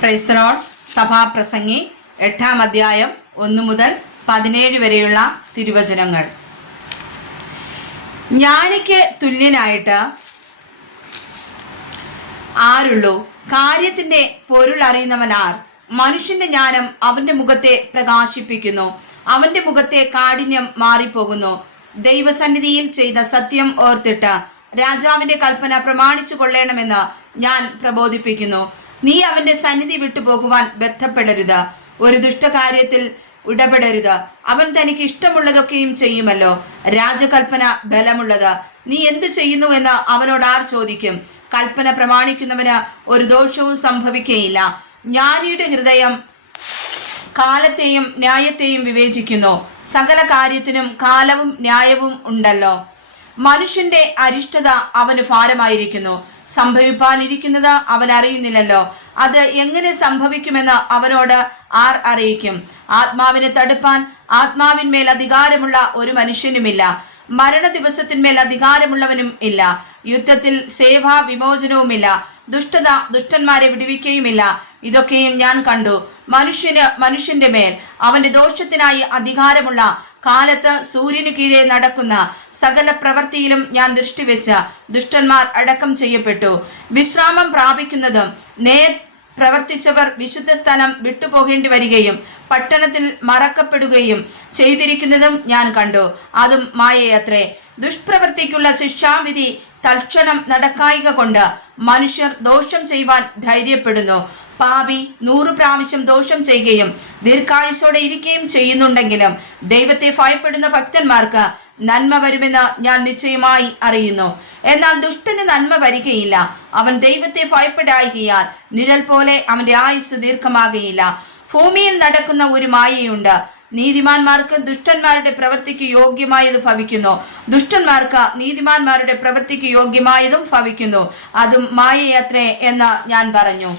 Price the lord. സഭാപ്രസംഗി 8-ാം അധ്യായം 1 മുതൽ 17 വരെയുള്ള തിരുവചനങ്ങൾ. ജ്ഞാനിക്ക് തുല്യനായിട്ട് ആരുള്ളൂ? കാര്യത്തിന്റെ പൊരുൾ അറിയുന്നവനാർ? മനുഷ്യന്റെ ജ്ഞാനം അവന്റെ മുഖത്തെ പ്രകാശിപ്പിക്കുന്നു, അവന്റെ മുഖത്തെ കാഠിന്യം മാറിപ്പോകുന്നു. ദൈവസന്നിധിയിൽ ചെയ്ത സത്യം ഓർത്തിട്ട് രാജാവിന്റെ കൽപ്പന പ്രമാണിച്ചു കൊള്ളണമെന്ന് ഞാൻ പ്രബോധിപ്പിക്കുന്നു. നീ അവന്റെ സന്നിധി വിട്ടുപോകുവാൻ ബന്ധപ്പെടരുത്, ഒരു ദുഷ്ടകാര്യത്തിൽ ഇടപെടരുത്. അവൻ തനിക്ക് ഇഷ്ടമുള്ളതൊക്കെയും ചെയ്യുമല്ലോ. രാജകൽപ്പന ബലമുള്ളത്. നീ എന്തു ചെയ്യുന്നു എന്ന് അവനോട് ആർ ചോദിക്കും? കൽപ്പന പ്രമാണിക്കുന്നവന് ഒരു ദോഷവും സംഭവിക്കുകയില്ല. ജ്ഞാനിയുടെ ഹൃദയം കാലത്തെയും ന്യായത്തെയും വിവേചിക്കുന്നു. സകല കാര്യത്തിനും കാലവും ന്യായവും ഉണ്ടല്ലോ. മനുഷ്യന്റെ അരിഷ്ടത അവന് ഭാരമായിരിക്കുന്നു, സംഭവിപ്പാനിരിക്കുന്നത് അവൻ അറിയുന്നില്ലല്ലോ. അത് എങ്ങനെ സംഭവിക്കുമെന്ന് അവനോട് ആർ അറിയിക്കും? ആത്മാവിനെ തടുപ്പാൻ ആത്മാവിന്മേൽ അധികാരമുള്ള ഒരു മനുഷ്യനുമില്ല, മരണ ദിവസത്തിന്മേൽ അധികാരമുള്ളവനും ഇല്ല. യുദ്ധത്തിൽ സേവാ വിമോചനവുമില്ല, ദുഷ്ടത ദുഷ്ടന്മാരെ വിടുവിക്കുകയുമില്ല. ഇതൊക്കെയും ഞാൻ കണ്ടു. മനുഷ്യന് മനുഷ്യന്റെ മേൽ അവന്റെ ദോഷത്തിനായി അധികാരമുള്ള കാലത്ത് സൂര്യന് കീഴെ നടക്കുന്ന സകല പ്രവൃത്തിയിലും ഞാൻ ദൃഷ്ടിവെച്ച് ദുഷ്ടന്മാർ അടക്കം ചെയ്യപ്പെട്ടു. വിശ്രാമം പ്രാപിക്കുന്നതും നേർ പ്രവർത്തിച്ചവർ വിശുദ്ധ സ്ഥലം വിട്ടുപോകേണ്ടി വരികയും പട്ടണത്തിൽ മറക്കപ്പെടുകയും ചെയ്തിരിക്കുന്നതും ഞാൻ കണ്ടു. അതും മായയത്രേ. ദുഷ്പ്രവൃത്തിക്കുള്ള ശിക്ഷാവിധി തൽക്ഷണം നടക്കായിക കൊണ്ട് മനുഷ്യർ ദോഷം ചെയ്യുവാൻ ധൈര്യപ്പെടുന്നു. പാപി 100 പ്രാവശ്യം ദോഷം ചെയ്യുകയും ദീർഘായുസോടെ ഇരിക്കുകയും ചെയ്യുന്നുണ്ടെങ്കിലും ദൈവത്തെ ഭയപ്പെടുന്ന ഭക്തന്മാർക്ക് നന്മ വരുമെന്ന് ഞാൻ നിശ്ചയമായി അറിയുന്നു. എന്നാൽ ദുഷ്ടന് നന്മ വരികയില്ല. അവൻ ദൈവത്തെ ഭയപ്പെടായികയാൽ നിഴൽ പോലെ അവന്റെ ആയുസ് ദീർഘമാകുകയില്ല. ഭൂമിയിൽ നടക്കുന്ന ഒരു മായയുണ്ട്. നീതിമാന്മാർക്ക് ദുഷ്ടന്മാരുടെ പ്രവൃത്തിക്ക് യോഗ്യമായത് ഭവിക്കുന്നു, ദുഷ്ടന്മാർക്ക് നീതിമാന്മാരുടെ പ്രവൃത്തിക്ക് യോഗ്യമായതും ഭവിക്കുന്നു. അതും മായയത്രേ എന്ന് ഞാൻ പറഞ്ഞു.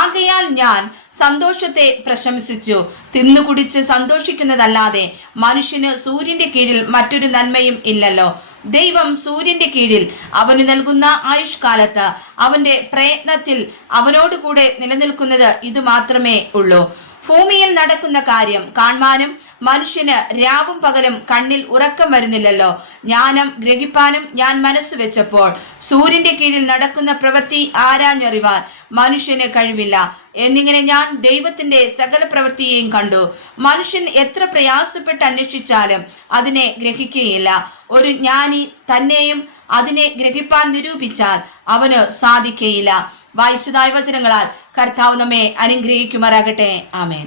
ആകയാൽ ഞാൻ സന്തോഷത്തെ പ്രശംസിച്ചു. തിന്നുകുടിച്ച് സന്തോഷിക്കുന്നതല്ലാതെ മനുഷ്യന് സൂര്യന്റെ കീഴിൽ മറ്റൊരു നന്മയും ഇല്ലല്ലോ. ദൈവം സൂര്യന്റെ കീഴിൽ അവന് നൽകുന്ന ആയുഷ്കാലത്ത് അവന്റെ പ്രയത്നത്തിൽ അവനോടുകൂടെ നിലനിൽക്കുന്നത് ഇത് മാത്രമേ ഉള്ളൂ. ഭൂമിയിൽ നടക്കുന്ന കാര്യം കാണുവാനും മനുഷ്യന് രാവും പകലും കണ്ണിൽ ഉറക്കം വരുന്നില്ലല്ലോ. ജ്ഞാനം ഗ്രഹിപ്പാനും ഞാൻ മനസ്സ് വെച്ചപ്പോൾ സൂര്യന്റെ കീഴിൽ നടക്കുന്ന പ്രവൃത്തി ആരാഞ്ഞറിവാൻ മനുഷ്യന് കഴിവില്ല. എന്നിങ്ങനെ ഞാൻ ദൈവത്തിന്റെ സകല പ്രവൃത്തിയെയും കണ്ടു. മനുഷ്യൻ എത്ര പ്രയാസപ്പെട്ട് അന്വേഷിച്ചാലും അതിനെ ഗ്രഹിക്കുകയില്ല. ഒരു ജ്ഞാനി തന്നെയും അതിനെ ഗ്രഹിപ്പാൻ നിരൂപിച്ചാൽ അവന് സാധിക്കുകയില്ല. വായിച്ചതായ വചനങ്ങളാൽ കർത്താവ് നമ്മെ അനുഗ്രഹിക്കുമാറാകട്ടെ. ആമേൻ.